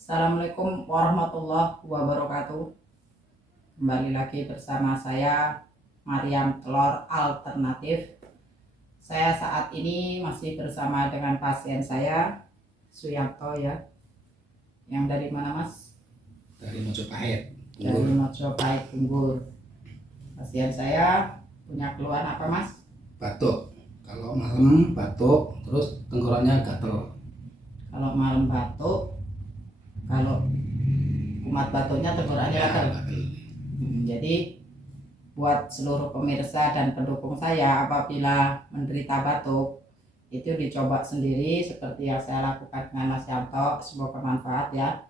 Assalamualaikum warahmatullahi wabarakatuh. Kembali lagi bersama saya Mariam Telur Alternatif. Saya saat ini masih bersama dengan pasien saya Suyanto ya. Yang dari mana Mas? Dari Mojopahit. Dari Mojopahit Bunggur. Pasien saya punya keluhan apa Mas? Batuk. Kalau malam batuk, terus tenggorokannya gatel. Kalau malam batuk, kalau kumat batuknya tenggorokannya gatel. Jadi buat seluruh pemirsa dan pendukung saya, apabila menderita batuk itu dicoba sendiri seperti yang saya lakukan dengan Mas Yanto, semoga bermanfaat ya.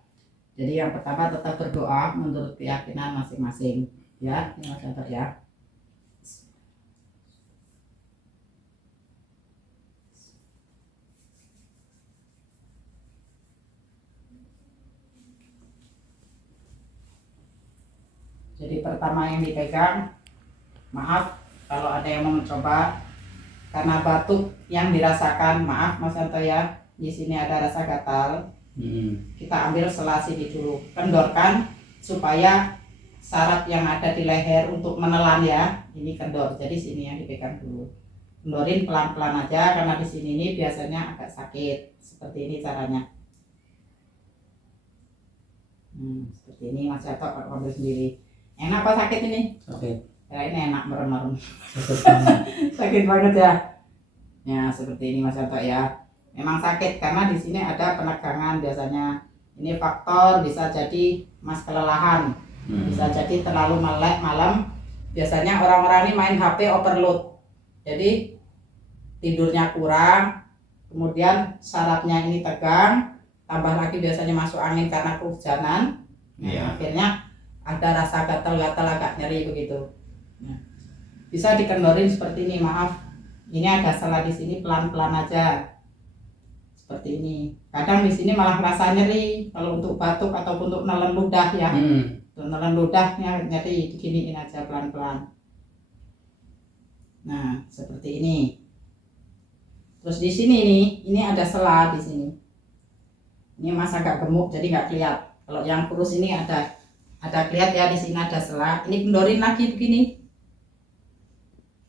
Jadi yang pertama tetap berdoa menurut keyakinan masing-masing ya, ini Mas Yanto ya. Jadi pertama yang dipegang, maaf kalau ada yang mau mencoba, karena batuk yang dirasakan, maaf Mas Yanto ya, di sini ada rasa gatal. Kita ambil selah sini dulu, kendorkan supaya saraf yang ada di leher untuk menelan ya, ini kendor. Jadi sini yang dipegang dulu, kendorin pelan-pelan aja karena di sini ini biasanya agak sakit. Seperti ini caranya. Seperti ini Mas Yanto kalau ambil sendiri. Enak apa sakit ini? Sakit. Ya ini enak, merem-merem. Sakit banget ya. Ya seperti ini Mas Yanto ya. Memang sakit karena di sini ada penegangan biasanya. Ini faktor bisa jadi Mas kelelahan, bisa jadi terlalu melek malam. Biasanya orang-orang ini main HP overload. Jadi tidurnya kurang, kemudian sarafnya ini tegang, tambah lagi biasanya masuk angin karena kehujanan. Akhirnya ada rasa gatal-gatal agak nyeri begitu. Nah, bisa dikendorin seperti ini, maaf. Ini ada selah di sini, pelan-pelan aja. Seperti ini. Kadang di sini malah merasa nyeri kalau untuk batuk ataupun untuk nelen ludah ya. Untuk nelen ludahnya nyeri, diginiin aja pelan-pelan. Nah, seperti ini. Terus di sini nih, ini ada selah di sini. Ini Mas agak gemuk jadi nggak kelihatan. Kalau yang kurus ini ada kelihatan ya, di sini ada selah. Ini kendorin lagi begini.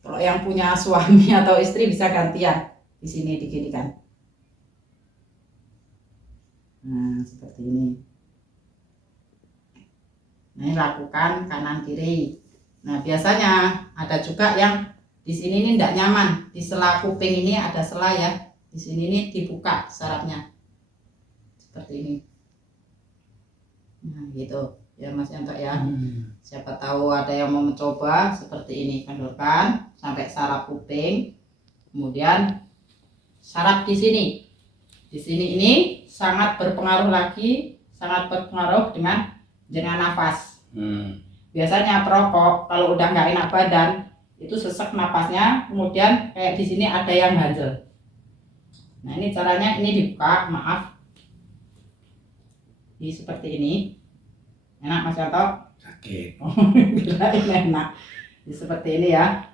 Kalau yang punya suami atau istri bisa gantian di sini diginikan. Nah seperti ini. Nah ini lakukan kanan kiri. Nah biasanya ada juga yang di sini ini tidak nyaman, di selah kuping ini ada selah ya. Di sini ini dibuka sarafnya seperti ini. Nah gitu ya Mas Yanto ya. Siapa tahu ada yang mau mencoba seperti ini, kendorkan sampai saraf kuping, kemudian saraf di sini ini sangat berpengaruh dengan nafas. Biasanya perokok kalau udah nggak enak badan itu sesek napasnya, kemudian kayak di sini ada yang ganjel. Nah ini caranya, ini dibuka, maaf, ini seperti ini. Enak Mas Yanto? Sakit. Ini enak. Ini seperti ini ya.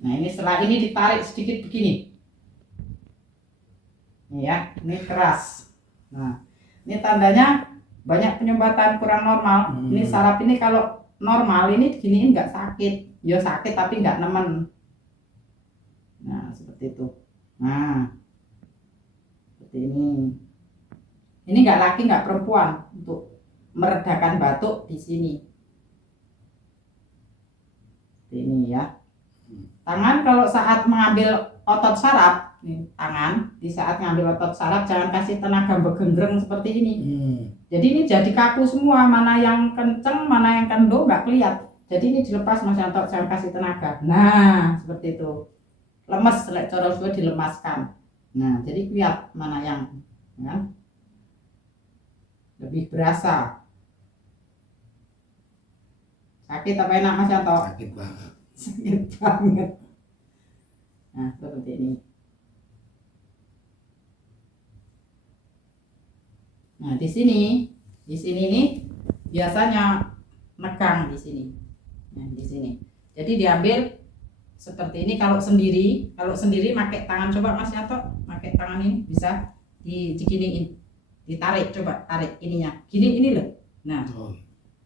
Nah ini setelah ini ditarik sedikit begini. Ini ya, ini keras. Nah ini tandanya banyak penyumbatan kurang normal. Ini saraf ini kalau normal ini diginiin nggak sakit. Ya sakit tapi nggak nemen. Nah seperti itu. Nah seperti ini. Ini nggak laki nggak perempuan untuk meredakan batuk di sini. Ini ya. Tangan kalau saat mengambil otot saraf, nih, tangan di saat ngambil otot saraf jangan kasih tenaga begengreng seperti ini. Jadi ini jadi kaku semua, mana yang kenceng, mana yang kendo nggak kelihatan. Jadi ini dilepas Mas Yanto, jangan kasih tenaga. Nah seperti itu. Lemes, selek corol juga dilemaskan. Nah jadi lihat mana yang ya, lebih berasa. Sakit apa enak Mas Yanto? Sakit banget. Sakit banget. Nah seperti ini. Nah di sini nih biasanya negang di sini. Nah di sini. Jadi diambil seperti ini. Kalau sendiri pakai tangan, coba Mas Yanto pakai tangan ini bisa diginiin, ditarik, coba tarik ininya gini, ini loh.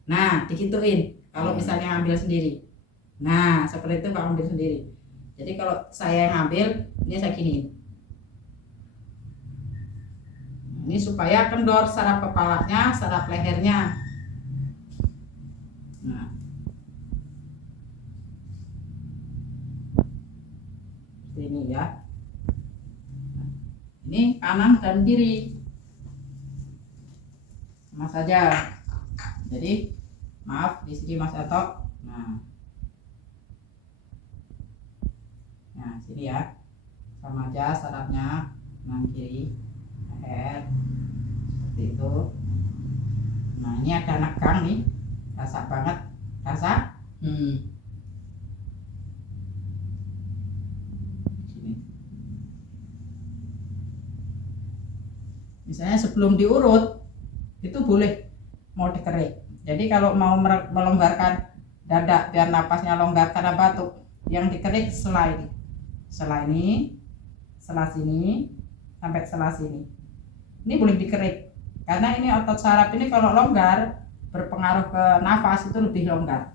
Nah digituin kalau misalnya ngambil sendiri. Nah seperti itu kalau ngambil sendiri. Jadi kalau saya ngambil ini saya gini, ini supaya kendor saraf kepalanya, saraf lehernya. Nah seperti ini ya. Ini kanan dan kiri sama saja. Jadi maaf di sini Mas Atok. Nah sini ya, sama aja sarafnya kanan kiri leher seperti itu. Nah ini ada negang nih, rasa banget, rasa. Misalnya sebelum diurut itu boleh mau dikerik. Jadi kalau mau melonggarkan dada biar napasnya longgar karena batuk, yang dikerik setelah ini, setelah sini sampai setelah sini. Ini boleh dikerik karena ini otot saraf ini kalau longgar berpengaruh ke nafas, itu lebih longgar.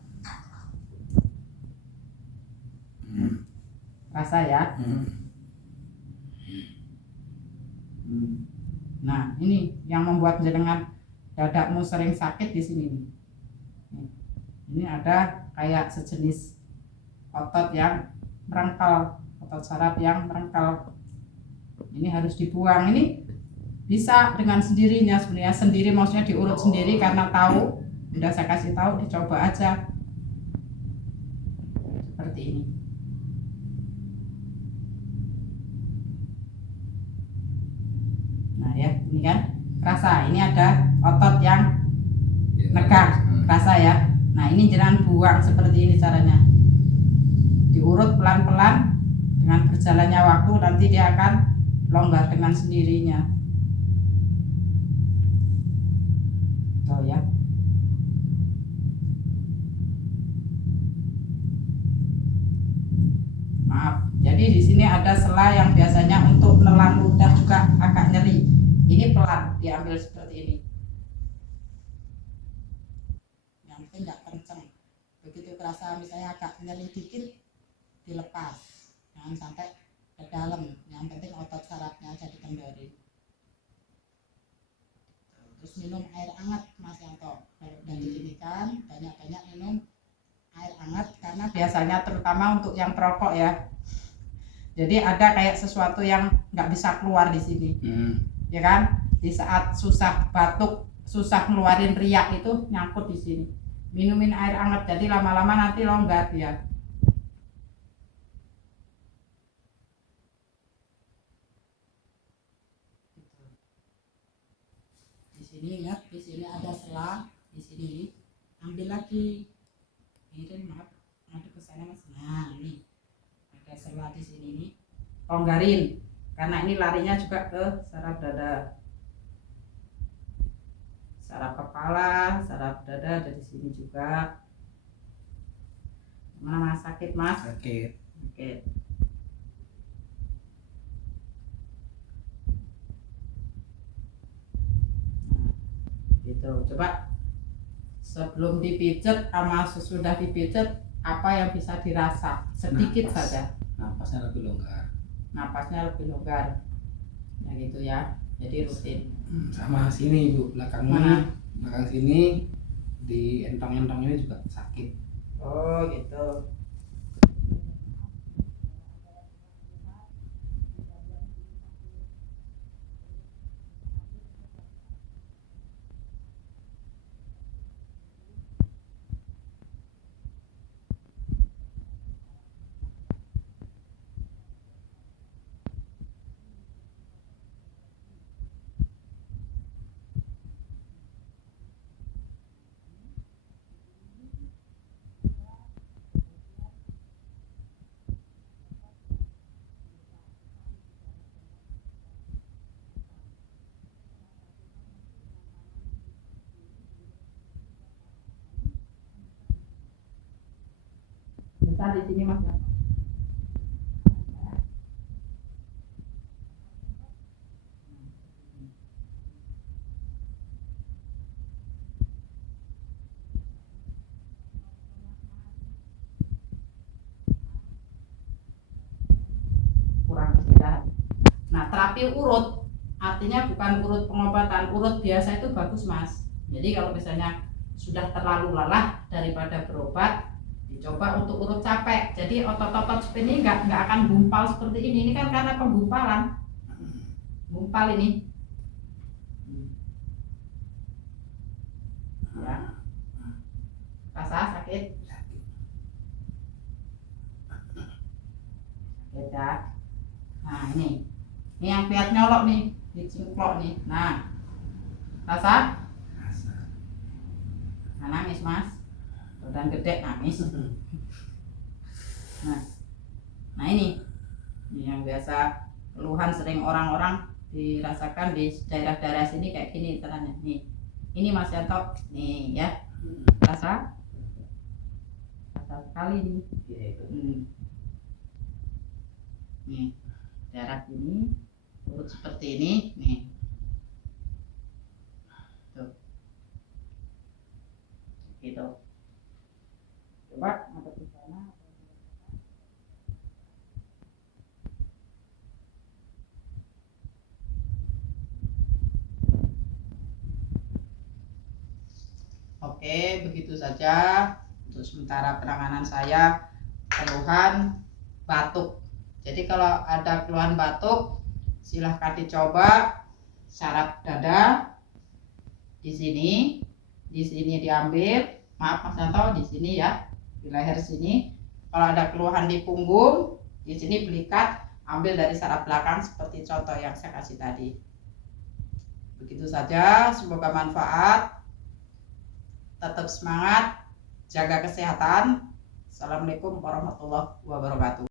Rasa ya. Nah ini yang membuat jenengan dadamu sering sakit di sini nih. Ini ada kayak sejenis otot yang merengkel, otot saraf yang merengkel. Ini harus dibuang. Ini bisa dengan sendirinya sebenarnya, sendiri maksudnya diurut sendiri karena tahu. Udah saya kasih tahu, dicoba aja seperti ini. Nah ya, ini kan rasa, ini ada otot yang negang, rasa ya. Nah ini jangan buang, seperti ini caranya. Diurut pelan-pelan, dengan berjalannya waktu nanti dia akan longgar dengan sendirinya. Tuh ya. Maaf, jadi di sini ada sela yang biasanya untuk menelan ludah juga agak nyeri. Ini pelan diambil seperti ini. Yang penting nggak kenceng. Begitu terasa misalnya agak nyeri dikit, dilepas. Jangan sampai ke dalam. Yang penting otot sarafnya aja dikendori. Terus minum air hangat Mas Yanto. Kalau udah diginikan, banyak-banyak minum air hangat karena biasanya terutama untuk yang perokok ya. Jadi ada kayak sesuatu yang nggak bisa keluar di sini. Ya kan, di saat susah batuk, susah ngeluarin riak itu nyangkut di sini. Minumin air hangat, jadi lama-lama nanti longgar dia. Di sini ingat, di sini ada sela, di sini ambil lagi. Ini maaf, ngaduk ke sana Mas. Nah ini ada sela di sini nih, longgarin. Karena ini larinya juga ke saraf dada, saraf kepala, saraf dada ada di sini juga. Mana Mas, sakit Mas? Sakit. Oke. Nah, gitu. Coba sebelum dipijet sama sesudah dipijet, apa yang bisa dirasa? Sedikit saja. Napasnya lebih longgar. Napasnya lebih longgar. Ya gitu ya. Jadi rutin. Sama sini Bu, belakang Mana? ini, belakang sini di entong-entong ini juga sakit. Oh gitu. Besar di sini Mas. Nah, terapi urut artinya bukan urut pengobatan, urut biasa itu bagus Mas. Jadi kalau misalnya sudah terlalu lelah daripada berobat, dicoba untuk urut capek. Jadi otot-otot seperti ini nggak akan gumpal seperti ini. Ini kan karena penggumpalan, gumpal ini. Ya, rasa sakit? Sakit ya. Nah ini yang piat nyolok nih, dicingklok nih. Nah, rasa? Nah, nangis Mas, badan gede nangis. Nah ini yang biasa keluhan sering orang-orang dirasakan di daerah-daerah sini kayak gini caranya. Nih, ini Mas Yanto, nih ya, rasa sekali nih. Nih, daerah sini urut seperti ini, nih. Tuh. Gitu. Coba ngadep di sana. Oke, begitu saja untuk sementara penanganan saya keluhan batuk. Jadi kalau ada keluhan batuk, silahkan dicoba saraf dada di sini diambil, maaf Mas Yanto, di sini ya, di leher sini. Kalau ada keluhan di punggung, di sini belikat, ambil dari saraf belakang seperti contoh yang saya kasih tadi. Begitu saja, semoga manfaat. Tetap semangat, jaga kesehatan. Assalamualaikum warahmatullahi wabarakatuh.